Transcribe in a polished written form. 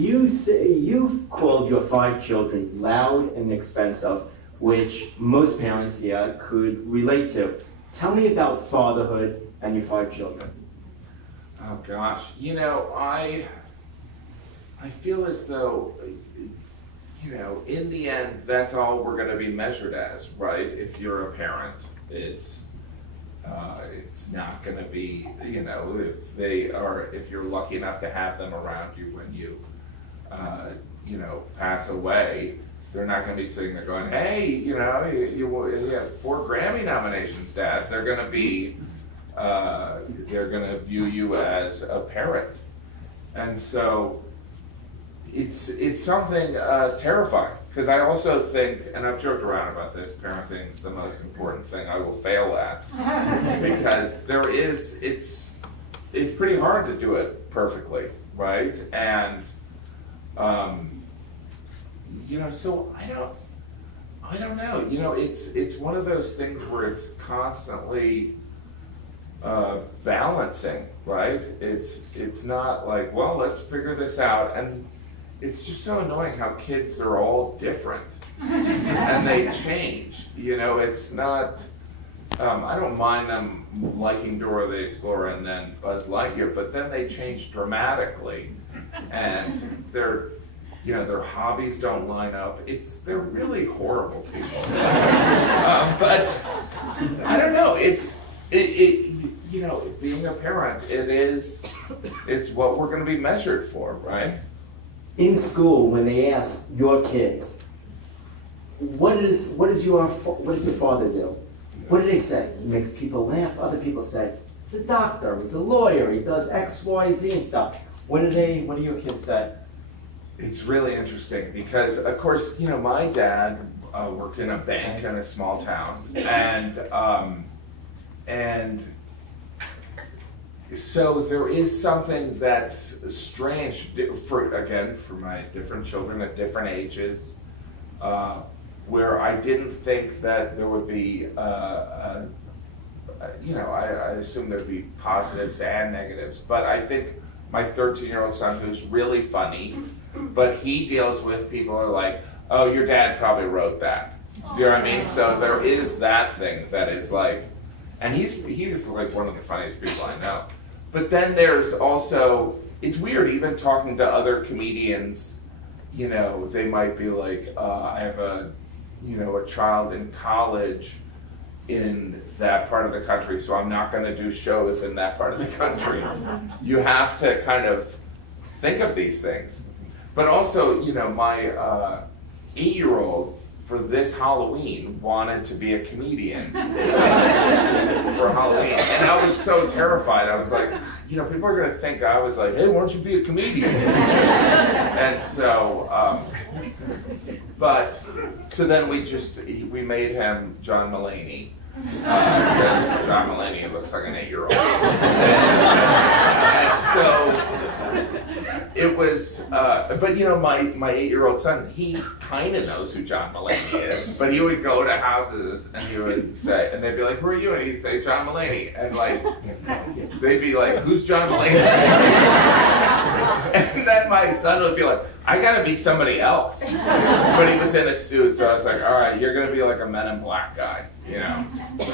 You say you've called your 5 children loud and expensive, which most parents here could relate to. Tell me about fatherhood and your 5 children. Oh gosh, you know, I feel as though, you know, in the end, that's all we're going to be measured as, right? If you're a parent, it's not going to be, you know, if you're lucky enough to have them around you when you, you know, pass away, they're not going to be sitting there going, hey, you know, you have 4 Grammy nominations, Dad. They're going to be, they're going to view you as a parent. And so it's something terrifying, because I also think, and I've joked around about this, parenting is the most important thing I will fail at, because it's pretty hard to do it perfectly, right? And you know, so I don't know. You know, it's one of those things where it's constantly balancing, right? It's not like, well, let's figure this out. And it's just so annoying how kids are all different and they change. You know, it's not, I don't mind them liking Dora the Explorer and then Buzz Lightyear, but then they change dramatically and you know, their hobbies don't line up. They're really horrible people. But I don't know, you know, being a parent, it's what we're going to be measured for, right? In school, when they ask your kids, what does your father do? What do they say? He makes people laugh. Other people say, he's a doctor, he's a lawyer, he does X, Y, Z and stuff. What do your kids say? It's really interesting because, of course, you know, my dad worked in a bank in a small town, and so there is something that's strange for my different children at different ages, where I didn't think that there would be, you know, I assume there'd be positives and negatives, but I think my 13-year-old son, who's really funny, but he deals with people who are like, oh, your dad probably wrote that. Do you know what I mean? So there is that thing that is like, and he's like one of the funniest people I know. But then there's also, it's weird, even talking to other comedians, you know, they might be like, I have a child in college in that part of the country, so I'm not going to do shows in that part of the country. You have to kind of think of these things. But also, you know, my 8-year-old for this Halloween wanted to be a comedian for Halloween. And I was so terrified. I was like, you know, people are going to think I was like, hey, why don't you be a comedian? And so, so then we made him John Mulaney. Because John Mulaney looks like an 8-year-old. And so it was, but you know, my 8-year-old son, he kind of knows who John Mulaney is, but he would go to houses and he would say, and they'd be like, who are you? And he'd say, John Mulaney. And like, they'd be like, who's John Mulaney? And then my son would be like, I gotta be somebody else. But he was in a suit, so I was like, all right, you're gonna be like a Men in Black guy, you know. So.